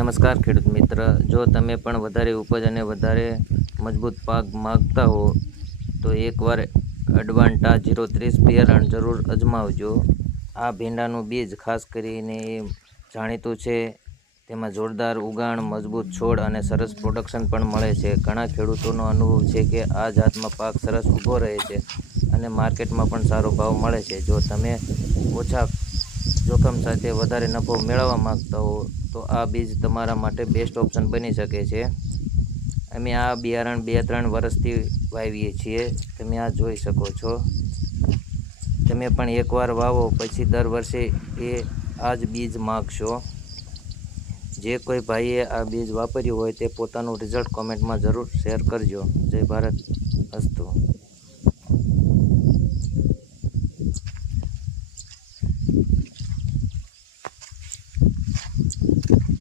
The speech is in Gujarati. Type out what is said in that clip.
નમસ્કાર ખેડૂત મિત્ર, જો તમે પણ વધારે ઉપજ અને વધારે મજબૂત પાક માગતા હો તો એકવાર એડવાન્ટા 030 બિયારણ જરૂર અજમાવજો. આ ભીંડાનું બીજ ખાસ કરીને જાણીતું છે. તેમાં જોરદાર ઉગાણ, મજબૂત છોડ અને સરસ પ્રોડક્શન પણ મળે છે. ઘણા ખેડૂતોનો અનુભવ છે કે આ જાતમાં પાક સરસ ઊભો રહે છે અને માર્કેટમાં પણ સારો ભાવ મળે છે. જો તમે ઓછા જોખમ સાથે વધારે નફો મેળવવા માંગતા હો તો આ બીજ તમારા માટે બેસ્ટ ઓપ્શન બની શકે છે. અમે આ બિયારણ 2-3 વર્ષથી વાવીએ છીએ. તમે આ જોઈ શકો છો. તમે પણ એકવાર વાવો પછી દર વર્ષે આ જ બીજ માગશો. જે કોઈ ભાઈએ આ બીજ વાપર્યું હોય તે પોતાનું રિઝલ્ટ કોમેન્ટમાં જરૂર શેર કરજો. જય ભારત. અસ્તુ.